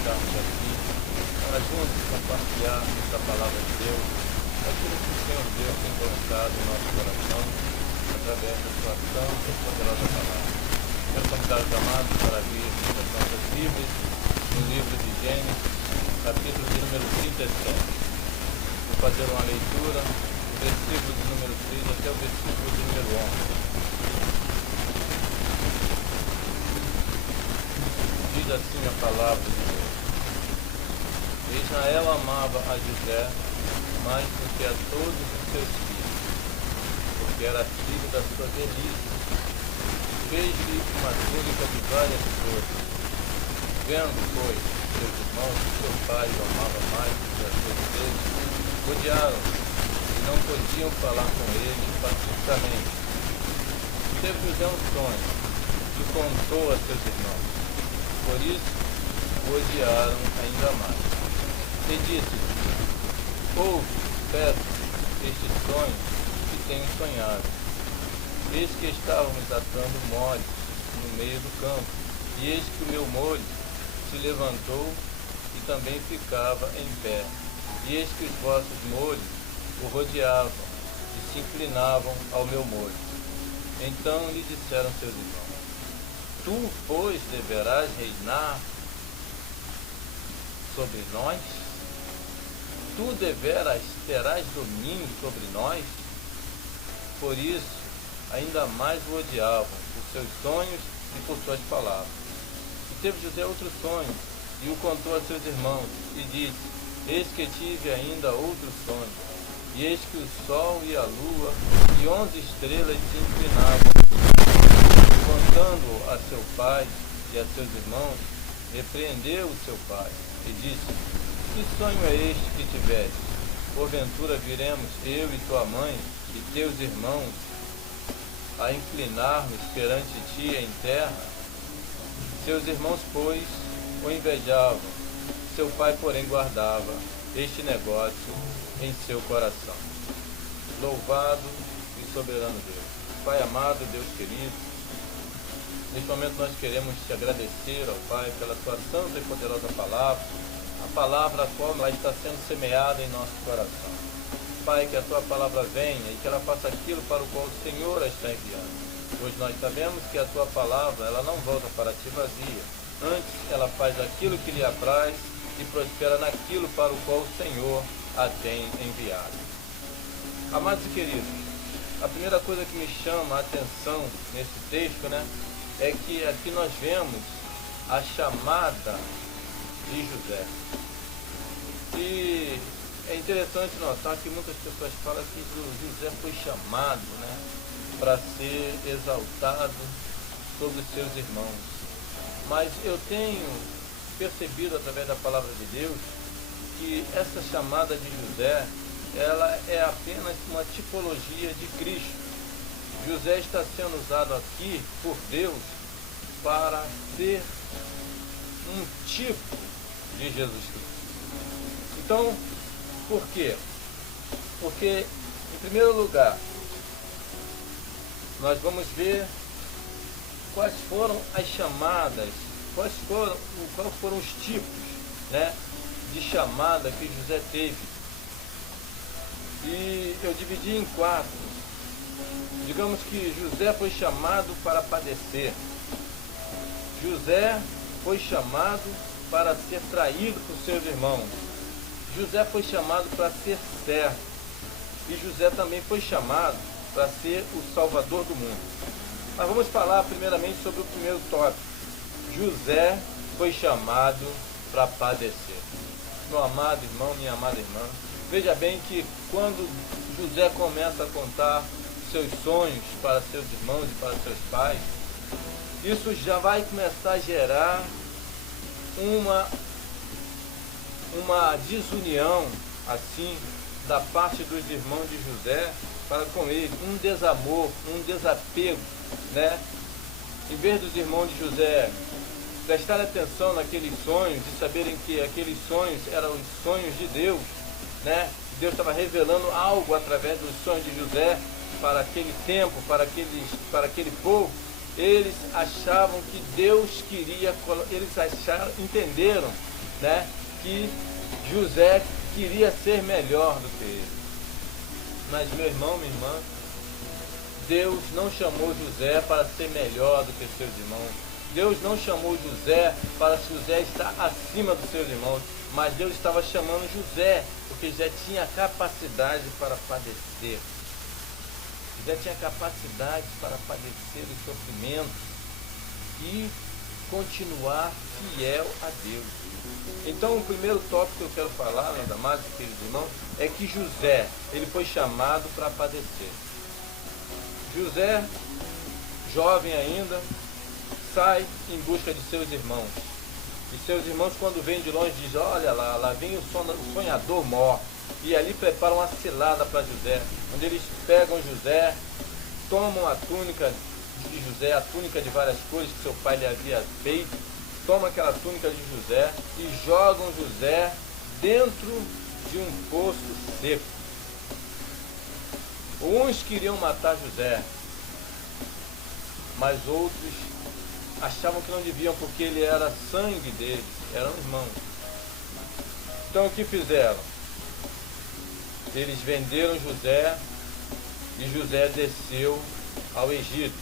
estarmos aqui para juntos compartilhar da palavra de Deus, aquilo que o Senhor Deus tem colocado em nosso coração, através da sua santa e poderosa palavra. Meus convidados amados, para abrir as nossas Bíblias, no livro de Gênesis, capítulo de número 37. Vou fazer uma leitura do versículo de número 3 até o versículo de número 11. Diz assim a palavra de Deus: Israel amava a José mais do que a todos os seus filhos, porque era filho da sua velhice. Fez-lhe uma túnica de várias cores. Vendo, pois, seus irmãos que seu pai o amava mais do que a todos eles, odiaram-no e não podiam falar com ele pacificamente. Teve José um sonho e contou a seus irmãos. Por isso, o odiaram ainda mais. E disse-lhe: ouve, peço, este sonho que tenho sonhado. Eis que estávamos atando molhos no meio do campo, e eis que o meu molho se levantou e também ficava em pé. E eis que os vossos molhos o rodeavam e se inclinavam ao meu molho. Então lhe disseram seus irmãos: tu, pois, deverás reinar sobre nós? Tu deveras terás domínio sobre nós? Por isso, ainda mais o odiavam, por seus sonhos e por suas palavras. E teve José outro sonho, e o contou a seus irmãos, e disse: eis que tive ainda outro sonho, e eis que o sol e a lua e 11 estrelas se inclinavam. Contando-o a seu pai e a seus irmãos, repreendeu o seu pai, e disse: que sonho é este que tiveste? Porventura viremos eu e tua mãe e teus irmãos a inclinar-nos perante ti em terra? Seus irmãos, pois, o invejavam, seu pai, porém, guardava este negócio em seu coração. Louvado e soberano Deus. Pai amado, Deus querido, neste momento nós queremos te agradecer, ó Pai, pela tua santa e poderosa palavra, a palavra a qual ela está sendo semeada em nosso coração. Pai, que a tua palavra venha e que ela faça aquilo para o qual o Senhor a está enviando. Pois nós sabemos que a tua palavra, ela não volta para ti vazia. Antes, ela faz aquilo que lhe apraz e prospera naquilo para o qual o Senhor a tem enviado. Amados e queridos, a primeira coisa que me chama a atenção nesse texto, é que aqui nós vemos a chamada de José. E é interessante notar que muitas pessoas falam que José foi chamado, para ser exaltado sobre os seus irmãos. Mas eu tenho percebido através da palavra de Deus que essa chamada de José, ela é apenas uma tipologia de Cristo. José está sendo usado aqui por Deus para ser um tipo de Jesus Cristo. Então, por quê? Porque, em primeiro lugar, nós vamos ver quais foram as chamadas, quais foram os tipos, de chamada que José teve. E eu dividi em 4. Digamos que José foi chamado para padecer. José foi chamado para ser traído por seus irmãos. José foi chamado para ser servo. E José também foi chamado para ser o salvador do mundo. Mas vamos falar primeiramente sobre o primeiro tópico. José foi chamado para padecer. Meu amado irmão, minha amada irmã, veja bem que quando José começa a contar seus sonhos para seus irmãos e para seus pais, isso já vai começar a gerar uma desunião, assim, da parte dos irmãos de José para com ele, um desamor, um desapego, Em vez dos irmãos de José prestarem atenção naqueles sonhos e saberem que aqueles sonhos eram os sonhos de Deus, Deus estava revelando algo através dos sonhos de José para aquele tempo, para aquele povo. Eles achavam que Deus queria, entenderam né, que José queria ser melhor do que ele. Mas, meu irmão, minha irmã, Deus não chamou José para ser melhor do que seus irmãos. Deus não chamou José para José estar acima dos seus irmãos, mas Deus estava chamando José, porque já tinha capacidade para padecer. José tinha capacidade para padecer os sofrimentos e continuar fiel a Deus. Então, o primeiro tópico que eu quero falar, meus amados e queridos irmãos, é que José, ele foi chamado para padecer. José, jovem ainda, sai em busca de seus irmãos. E seus irmãos, quando vêm de longe, dizem: olha lá vem o sonhador mor. E ali preparam uma cilada para José, onde eles pegam José, tomam a túnica de José, a túnica de várias cores que seu pai lhe havia feito, tomam aquela túnica de José e jogam José dentro de um poço seco. Uns queriam matar José, mas outros achavam que não deviam, porque ele era sangue deles, eram irmãos. Então o que fizeram? Eles venderam José e José desceu ao Egito.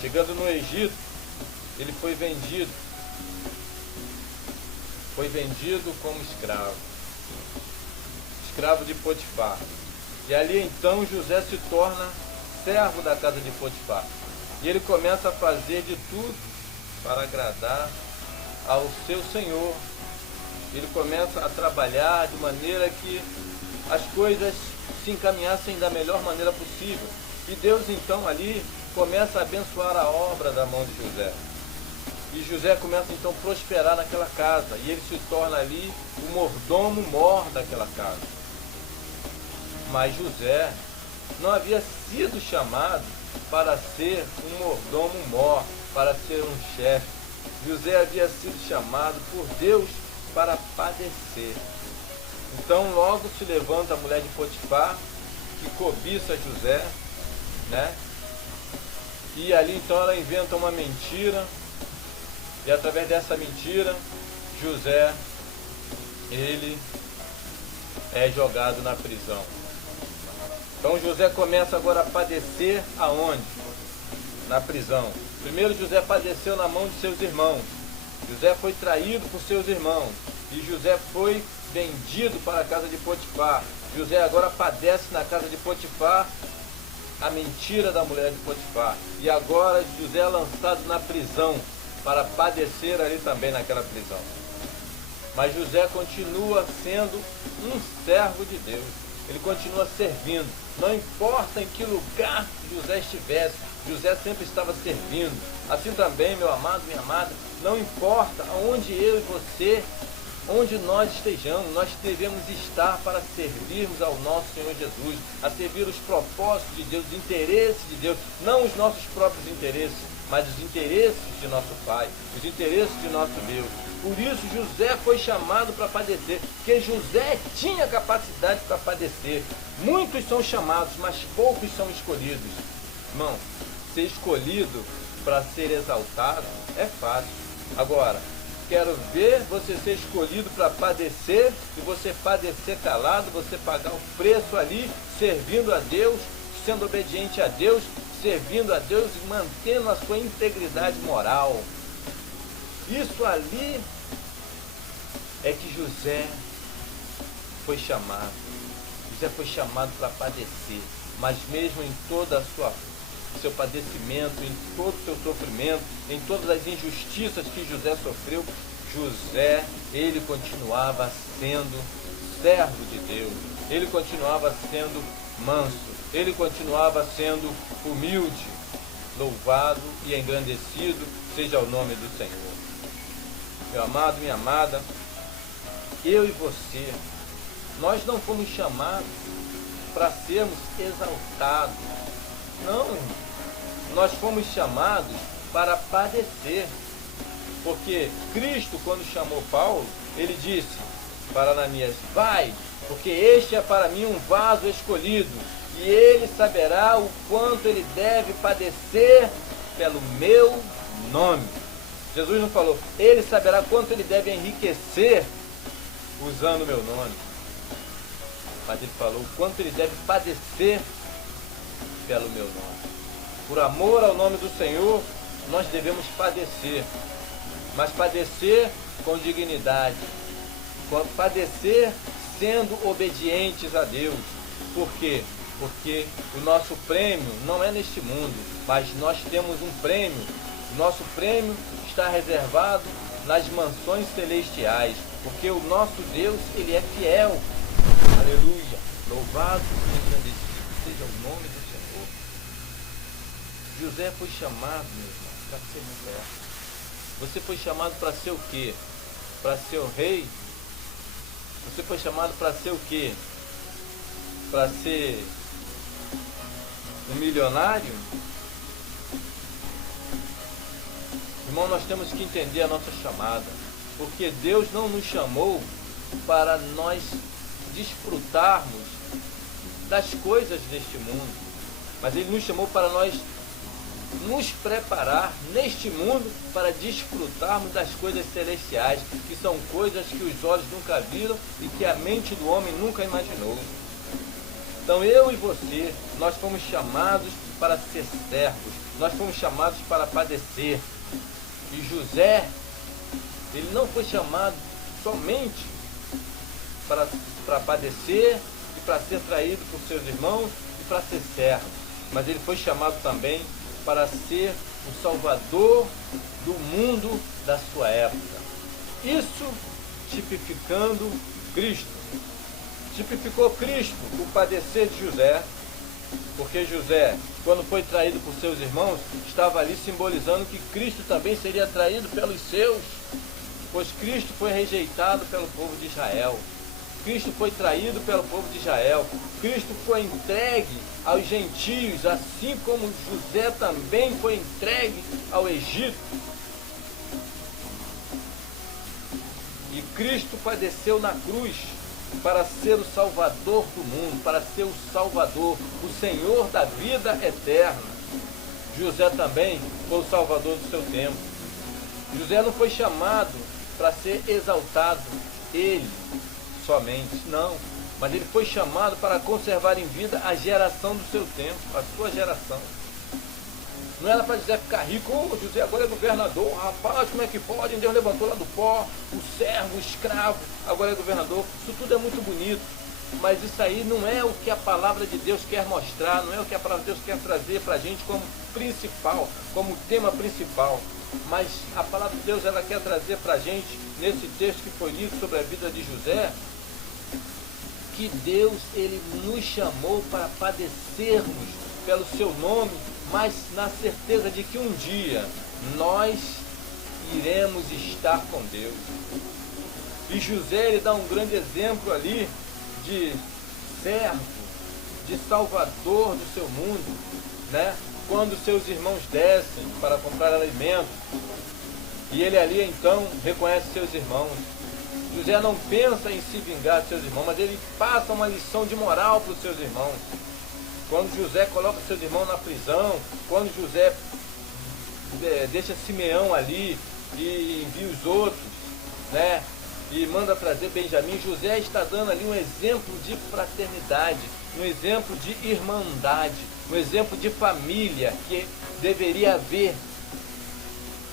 Chegando no Egito, ele foi vendido como escravo de Potifar. E ali então José se torna servo da casa de Potifar. E ele começa a fazer de tudo para agradar ao seu senhor. Ele começa a trabalhar de maneira que as coisas se encaminhassem da melhor maneira possível. E Deus então ali começa a abençoar a obra da mão de José. E José começa então a prosperar naquela casa. E ele se torna ali o mordomo mor daquela casa. Mas José não havia sido chamado para ser um mordomo mor, para ser um chefe. José havia sido chamado por Deus para padecer. Então logo se levanta a mulher de Potifar, que cobiça José, né? E ali então ela inventa uma mentira, e através dessa mentira, José, ele é jogado na prisão. Então José começa agora a padecer aonde? Na prisão. Primeiro José padeceu na mão de seus irmãos. José foi traído por seus irmãos. E José foi vendido para a casa de Potifar. José agora padece na casa de Potifar a mentira da mulher de Potifar. E agora José é lançado na prisão para padecer ali também naquela prisão. Mas José continua sendo um servo de Deus. Ele continua servindo. Não importa em que lugar José estivesse, José sempre estava servindo. Assim também, meu amado, minha amada, não importa aonde eu e você, onde nós estejamos, nós devemos estar para servirmos ao nosso Senhor Jesus, a servir os propósitos de Deus, os interesses de Deus, não os nossos próprios interesses, mas os interesses de nosso Pai, os interesses de nosso Deus. Por isso José foi chamado para padecer, porque José tinha capacidade para padecer. Muitos são chamados, mas poucos são escolhidos. Irmão, ser escolhido para ser exaltado é fácil. Agora, quero ver você ser escolhido para padecer, e você padecer calado, você pagar o preço ali, servindo a Deus, sendo obediente a Deus, servindo a Deus e mantendo a sua integridade moral. Isso ali é que José foi chamado. José foi chamado para padecer, mas mesmo em toda a seu padecimento, em todo o seu sofrimento, em todas as injustiças que José sofreu, José, ele continuava sendo servo de Deus, ele continuava sendo manso, ele continuava sendo humilde. Louvado e engrandecido seja o nome do Senhor. Meu amado, minha amada, eu e você, nós não fomos chamados para sermos exaltados. Não, nós fomos chamados para padecer. Porque Cristo, quando chamou Paulo, ele disse para Ananias: vai, porque este é para mim um vaso escolhido, e ele saberá o quanto ele deve padecer pelo meu nome. Jesus não falou, ele saberá quanto ele deve enriquecer usando o meu nome. Mas ele falou o quanto ele deve padecer pelo meu nome. Por amor ao nome do Senhor, nós devemos padecer. Mas padecer com dignidade. Padecer sendo obedientes a Deus. Por quê? Porque o nosso prêmio não é neste mundo, mas nós temos um prêmio. O nosso prêmio está reservado nas mansões celestiais, porque o nosso Deus, ele é fiel. Aleluia! Louvado e engrandecido seja o nome do Senhor. José foi chamado, meu irmão, para ser mulher. Você foi chamado para ser o quê? Para ser o rei? Você foi chamado para ser o quê? Para ser um milionário? Irmão, nós temos que entender a nossa chamada, porque Deus não nos chamou para nós desfrutarmos das coisas deste mundo, mas Ele nos chamou para nós nos preparar neste mundo para desfrutarmos das coisas celestiais, que são coisas que os olhos nunca viram e que a mente do homem nunca imaginou. Então eu e você, nós fomos chamados para ser servos, nós fomos chamados para padecer. E José, ele não foi chamado somente para padecer e para ser traído por seus irmãos e para ser servo, mas ele foi chamado também para ser o salvador do mundo da sua época. Isso tipificando Cristo. Tipificou Cristo o padecer de José, porque José, quando foi traído por seus irmãos, estava ali simbolizando que Cristo também seria traído pelos seus, pois Cristo foi rejeitado pelo povo de Israel. Cristo foi traído pelo povo de Israel. Cristo foi entregue aos gentios, assim como José também foi entregue ao Egito. E Cristo padeceu na cruz para ser o Salvador do mundo, para ser o Salvador, o Senhor da vida eterna. José também foi o Salvador do seu tempo. José não foi chamado para ser exaltado, ele somente, não. Mas ele foi chamado para conservar em vida a geração do seu tempo, a sua geração. Não era para José ficar rico, José agora é governador, rapaz, como é que pode? Deus levantou lá do pó, o servo, o escravo, agora é governador. Isso tudo é muito bonito, mas isso aí não é o que a palavra de Deus quer mostrar, não é o que a palavra de Deus quer trazer para a gente como principal, como tema principal. Mas a palavra de Deus, ela quer trazer para a gente, nesse texto que foi lido sobre a vida de José, que Deus, ele nos chamou para padecermos pelo seu nome, mas na certeza de que um dia nós iremos estar com Deus. E José, ele dá um grande exemplo ali de servo, de salvador do seu mundo, né? Quando seus irmãos descem para comprar alimento, e ele ali então reconhece seus irmãos. José não pensa em se vingar de seus irmãos, mas ele passa uma lição de moral para os seus irmãos. Quando José coloca seus irmãos na prisão, quando José deixa Simeão ali e envia os outros, né? E manda trazer Benjamim, José está dando ali um exemplo de fraternidade, um exemplo de irmandade, um exemplo de família que deveria haver.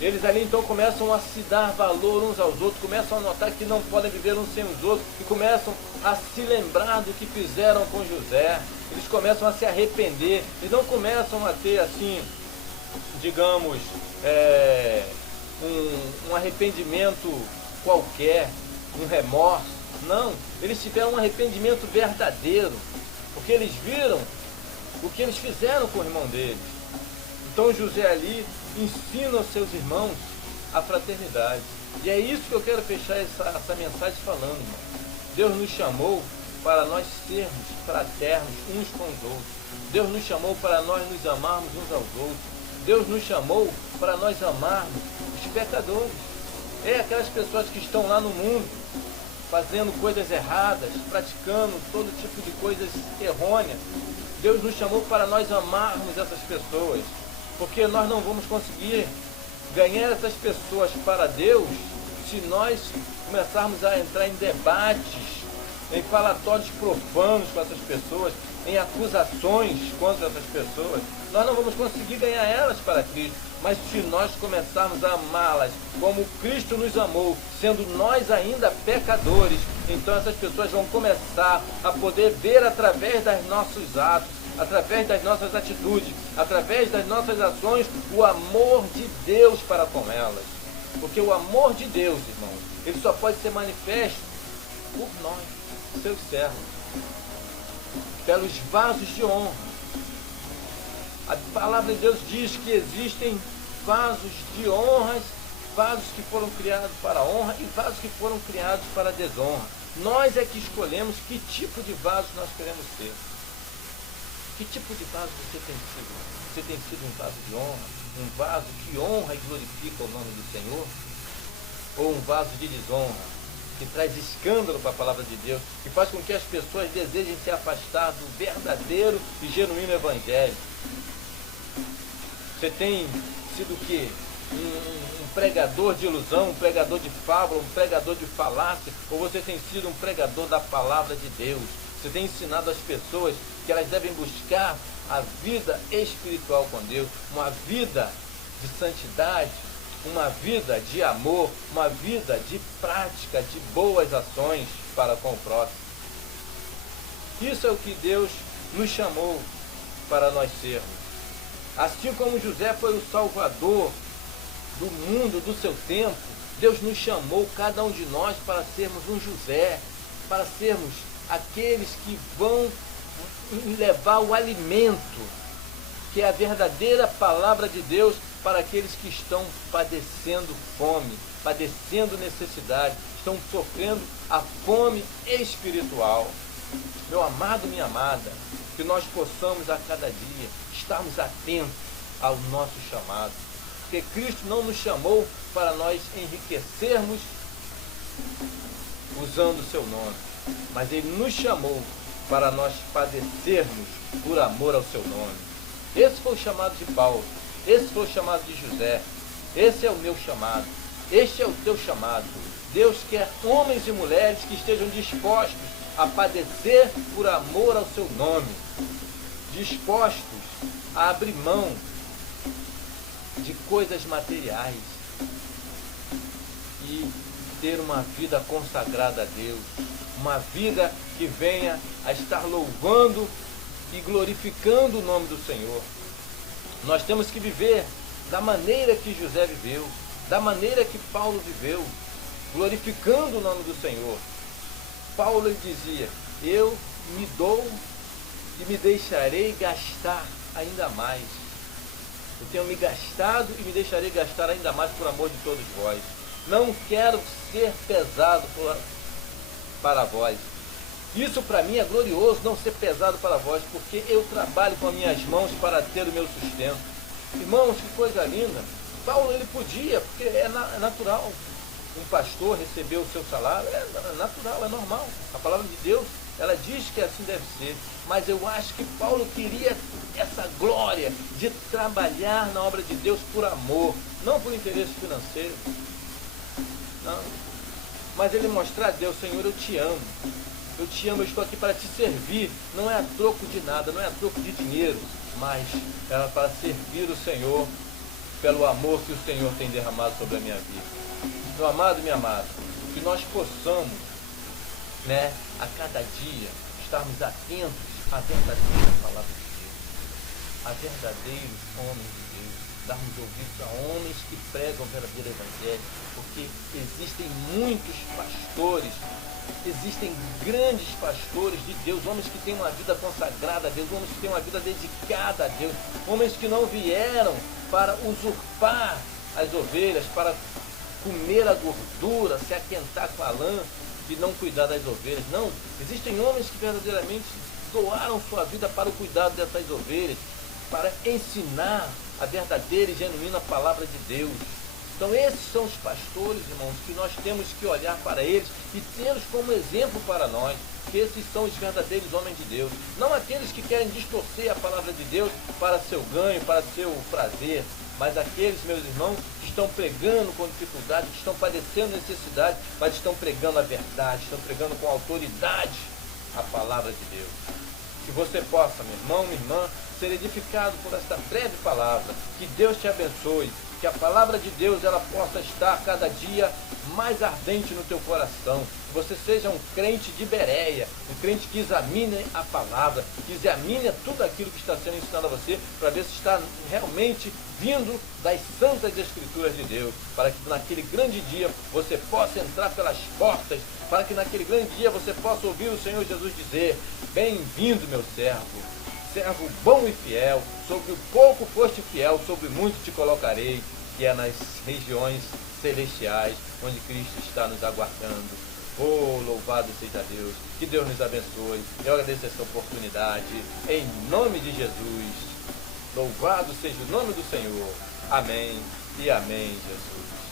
Eles ali então começam a se dar valor uns aos outros, começam a notar que não podem viver uns sem os outros, e começam a se lembrar do que fizeram com José. Eles começam a se arrepender, eles não começam a ter assim, digamos, um arrependimento qualquer, um remorso. Não, eles tiveram um arrependimento verdadeiro, porque eles viram o que eles fizeram com o irmão deles. Então José ali ensina aos seus irmãos a fraternidade. E é isso que eu quero fechar essa mensagem falando, irmão. Deus nos chamou para nós sermos fraternos uns com os outros. Deus nos chamou para nós nos amarmos uns aos outros. Deus nos chamou para nós amarmos os pecadores. Aquelas pessoas que estão lá no mundo, fazendo coisas erradas, praticando todo tipo de coisas errôneas. Deus nos chamou para nós amarmos essas pessoas, porque nós não vamos conseguir ganhar essas pessoas para Deus se nós começarmos a entrar em debates, em falatórios profanos com essas pessoas, em acusações contra essas pessoas. Nós não vamos conseguir ganhar elas para Cristo, mas se nós começarmos a amá-las como Cristo nos amou, sendo nós ainda pecadores, então essas pessoas vão começar a poder ver através dos nossos atos, através das nossas atitudes, através das nossas ações, o amor de Deus para com elas. Porque o amor de Deus, irmãos, ele só pode ser manifesto por nós, seus servos, pelos vasos de honra. A palavra de Deus diz que existem vasos de honras, vasos que foram criados para honra e vasos que foram criados para desonra. Nós é que escolhemos que tipo de vaso nós queremos ser. Que tipo de vaso você tem sido? Você tem sido um vaso de honra? Um vaso que honra e glorifica o nome do Senhor? Ou um vaso de desonra, que traz escândalo para a palavra de Deus, que faz com que as pessoas desejem se afastar do verdadeiro e genuíno Evangelho? Você tem sido o quê? Um pregador de ilusão, um pregador de fábula, um pregador de falácia, ou você tem sido um pregador da palavra de Deus? Você tem ensinado as pessoas que elas devem buscar a vida espiritual com Deus, uma vida de santidade, uma vida de amor, uma vida de prática, de boas ações para com o próximo. Isso é o que Deus nos chamou para nós sermos. Assim como José foi o salvador do mundo, do seu tempo, Deus nos chamou, cada um de nós, para sermos um José, para sermos aqueles que vão levar o alimento, que é a verdadeira palavra de Deus, para aqueles que estão padecendo fome, padecendo necessidade, estão sofrendo a fome espiritual. Meu amado, minha amada, que nós possamos a cada dia estarmos atentos ao nosso chamado, porque Cristo não nos chamou para nós enriquecermos usando o seu nome, mas Ele nos chamou para nós padecermos por amor ao seu nome. Esse foi o chamado de Paulo, esse foi o chamado de José, esse é o meu chamado, este é o teu chamado. Deus quer homens e mulheres que estejam dispostos a padecer por amor ao seu nome, dispostos a abrir mão de coisas materiais e ter uma vida consagrada a Deus, uma vida que venha a estar louvando e glorificando o nome do Senhor. Nós temos que viver da maneira que José viveu, da maneira que Paulo viveu, glorificando o nome do Senhor. Paulo dizia: eu me dou e me deixarei gastar ainda mais. Eu tenho me gastado e me deixarei gastar ainda mais por amor de todos vós. Não quero ser pesado para vós. Isso para mim é glorioso, não ser pesado para vós, porque eu trabalho com as minhas mãos para ter o meu sustento. Irmãos, que coisa linda. Paulo, ele podia, porque é natural um pastor receber o seu salário, é natural, é normal. A palavra de Deus, ela diz que assim deve ser. Mas eu acho que Paulo queria essa glória de trabalhar na obra de Deus por amor, não por interesse financeiro. Não. Mas ele mostrar a Deus: Senhor, eu te amo, eu estou aqui para te servir. Não é a troco de nada, não é a troco de dinheiro, mas é para servir o Senhor pelo amor que o Senhor tem derramado sobre a minha vida. Meu amado, minha amada, que nós possamos, a cada dia, estarmos atentos à verdadeira palavra de Deus, a verdadeiros homens de Deus, darmos ouvidos a homens que pregam o verdadeiro Evangelho, porque existem muitos pastores, existem grandes pastores de Deus, homens que têm uma vida consagrada a Deus, homens que têm uma vida dedicada a Deus, homens que não vieram para usurpar as ovelhas, para comer a gordura, se aquentar com a lã e não cuidar das ovelhas. Não, existem homens que verdadeiramente doaram sua vida para o cuidado dessas ovelhas, para ensinar a verdadeira e genuína palavra de Deus. Então esses são os pastores, irmãos, que nós temos que olhar para eles e tê-los como exemplo para nós, que esses são os verdadeiros homens de Deus, não aqueles que querem distorcer a palavra de Deus para seu ganho, para seu prazer, mas aqueles, meus irmãos, que estão pregando com dificuldade, que estão padecendo necessidade, mas estão pregando a verdade, estão pregando com autoridade a palavra de Deus. Que você possa, meu irmão, minha irmã, ser edificado por esta breve palavra. Que Deus te abençoe. Que a palavra de Deus ela possa estar cada dia mais ardente no teu coração. Que você seja um crente de Bereia, um crente que examine a palavra, que examine tudo aquilo que está sendo ensinado a você, para ver se está realmente vindo das santas escrituras de Deus, para que naquele grande dia você possa entrar pelas portas, para que naquele grande dia você possa ouvir o Senhor Jesus dizer: bem-vindo, meu servo bom e fiel, sobre o pouco foste fiel, sobre muito te colocarei, que é nas regiões celestiais, onde Cristo está nos aguardando. Oh, louvado seja Deus, que Deus nos abençoe. Eu agradeço essa oportunidade, em nome de Jesus. Louvado seja o nome do Senhor. Amém e amém, Jesus.